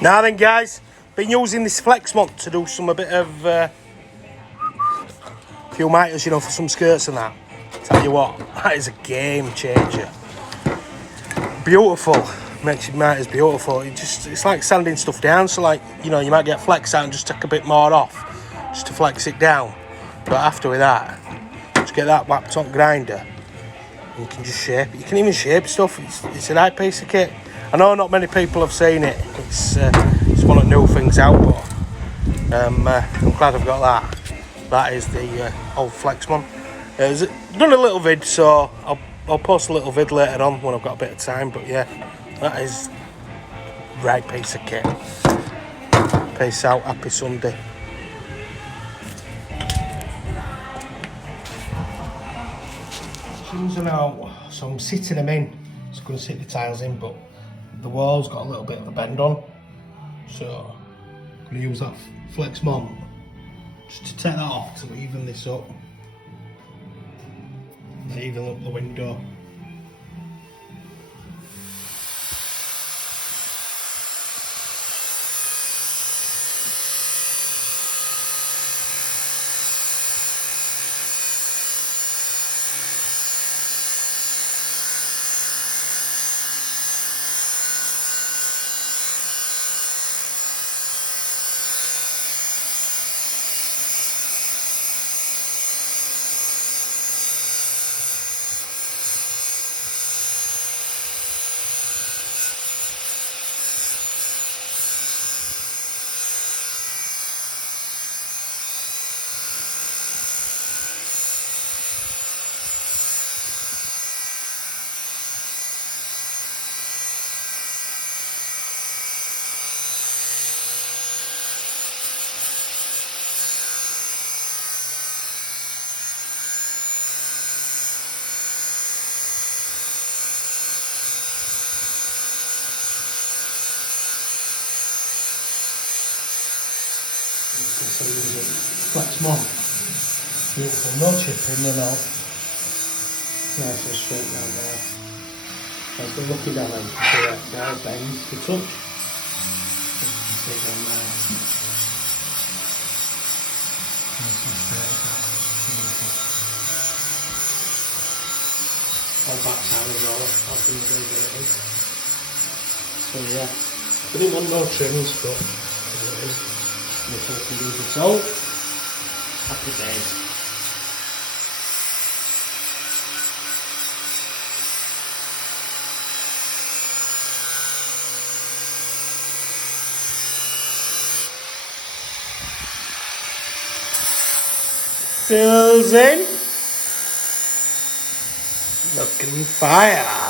Now then, guys, been using this flexmont to do a bit of few mitres, you know, for some skirts and that. Tell you what, that is a game changer. Beautiful, makes your mitres beautiful. It's like sanding stuff down. So like, you know, you might get flex out and just take a bit more off, just to flex it down. But after with that, just get that whapped on grinder. You can just shape it. You can even shape stuff. It's a nice piece of kit. I know not many people have seen it. It's one of the new things out, but I'm glad I've got that. That is the old flexmont. I've done a little vid, so I'll post a little vid later on when I've got a bit of time. But yeah, that is right piece of kit. Peace out. Happy Sunday. Shins are out, so I'm sitting them in. Just going to sit the tiles in, but the wall's got a little bit of a bend on, so I'm going to use that flexmont just to take that off to even this up, and even up the window. So using flexmont, beautiful, no chipping, no note. Nice and straight down there. As we're looking down there, you can see that there bends the touch. You can see down there. Nice and straight down. Beautiful. All back side as well, that's been very good at it. So yeah, we didn't want no trims, but it is. If I can use it all, happy days. Fills in. Looking fire.